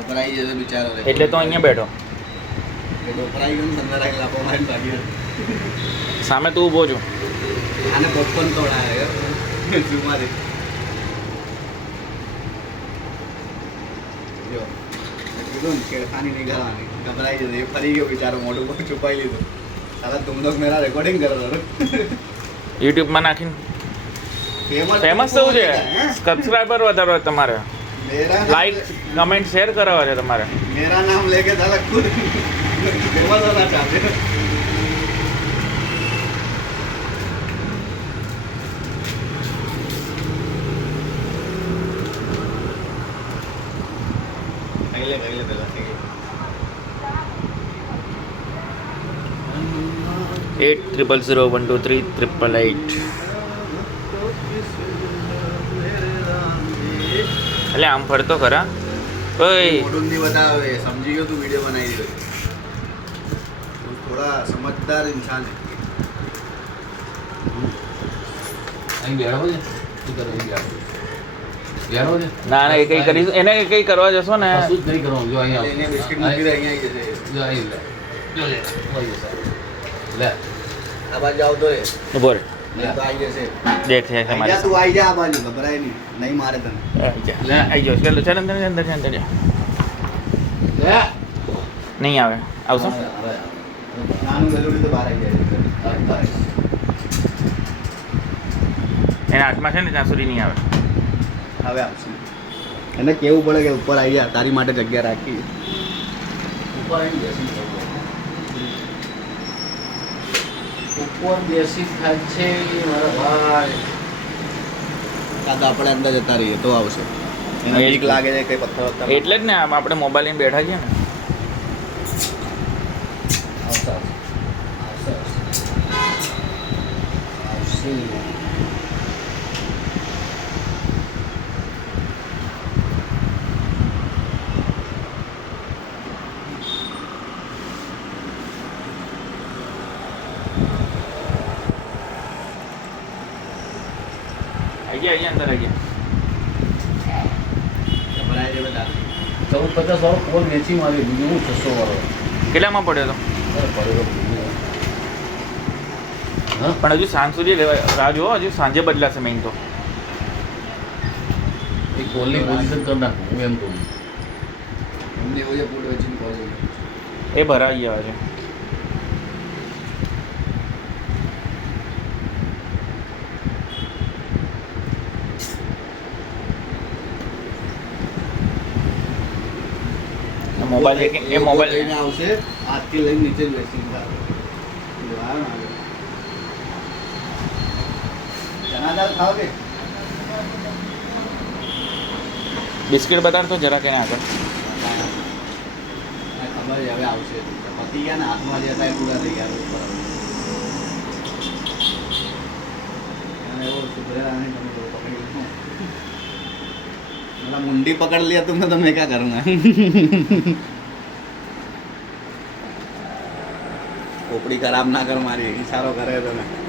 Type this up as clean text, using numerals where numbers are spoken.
ગભરાઈ જશે બિચારો. એટલે તો અહીંયા બેઠો. ગભરાઈ ગયો ને અંદર આવીને લાફો મારીને ભાગી. સામે તું ઊભો છું. આને પોપકોર્ન ખવડાવે જુમારી. જો કીધું ને છેડખાની નહીં કરવાની. ગભરાઈ જશે. એ ફરી ગયો બિચારો, મોઢું પર છુપાઈ લીધું. સાલા તુમ લોગ મેરા રેકોર્ડિંગ કરો છો. યુટ્યુબમાં નાખીને ફેમસ થવું છે. સબસ્ક્રાઈબર વધારવા તમારે, લાઈક કમેન્ટ શેર કરાવવા છે તમારે. मेरा नाम लेके साला खुद फेमस होना चाहते हैं. पहले पहले 8001238888. એટલે આમ ફરતો ખરા. ઓય મોઢું નહીં બતાવે. समझी गयो तू वीडियो बनाई रही. तू थोड़ा समझदार इंसान है. અહીં બેઠો છે શું કરે? અહીં બેઠો છે. ના ના, એ કઈ કરી એને કઈ કરવા જશો ને કશું જ નહીં કરવાનું. જો અહીંયા એને બિસ્કિટ મૂકી દે. અહીંયા આવી જશે. જો અહીં લે. જો લે આવી જશે. લે આ બાજુ આવતો રે. ઉભો રે. નહીં તો આવી જશે. દેખ છે આઈ તમારે જા, તું આવી જા આ બાજુ. ગભરાય નહીં. નહીં મારે તને. આવી જાઓ. ચાલો ચાલો અંદર અંદર અંદર લે નહીં આવે. આવશો નાનું ગલુડી તો બહાર આવી જાય. એના હાથમાં છે ને ત્યાં સુધી નહીં આવે. હવે આવશે. એને કેવું પડે કે ઉપર આવી જા, તારી માટે જગ્યા રાખી. ઉપર આવીને બેસી ઉપર બેસી થાય છે મારા ભાઈ. કાં તો આપણે અંદર જતા રહીએ તો આવશે. એને બીક લાગે છે કઈ પથ્થર વથ્થર. એટલે જ ને આમ આપણે મોબાઈલ લઈને બેઠા છીએ ને. આવશે આવશે આવશે. આવી ગયા અંદર આવી ગયા. ગભરાય છે બધા. 1450 વાળો ફોન વેચી મારી બીજું હું 600 વાળો. કેટલામાં પડ્યો હતો? પડેલો હા પણ હજુ સાંજ સુધી રાહ જુઓ. હજુ સાંજે બદલાશે મેઇન તો. એક કોલની પોઝિશન કરી નાખું હું એમ કહું. અમને એવું છે ફૂડ વેચીને કોલ કર્યો. એ ભરાઈ ગયા છે. મોબાઈલ એ મોબાઈલ લઈને આવશે. આજથી લઈને નીચે જ બેસી જશે. જો આવ્યો ને આગળ. ચણા દાળ ખાવ કે? બિસ્કિટ બતાડતો જરા કે આગળ. ખબર છે હવે આવશે. પતી ગયા ને હાથમાં જે હતા એ પૂરા થઈ ગયા. ઉપર અને એવો સુધરેલા નહીં. તમે તો પકડી લીધું. मतलब मुंडी पकड़ लिया तुमने तो मैं क्या करूँगा. खोपड़ी खराब ना कर मारी. इशारो करे तो मैं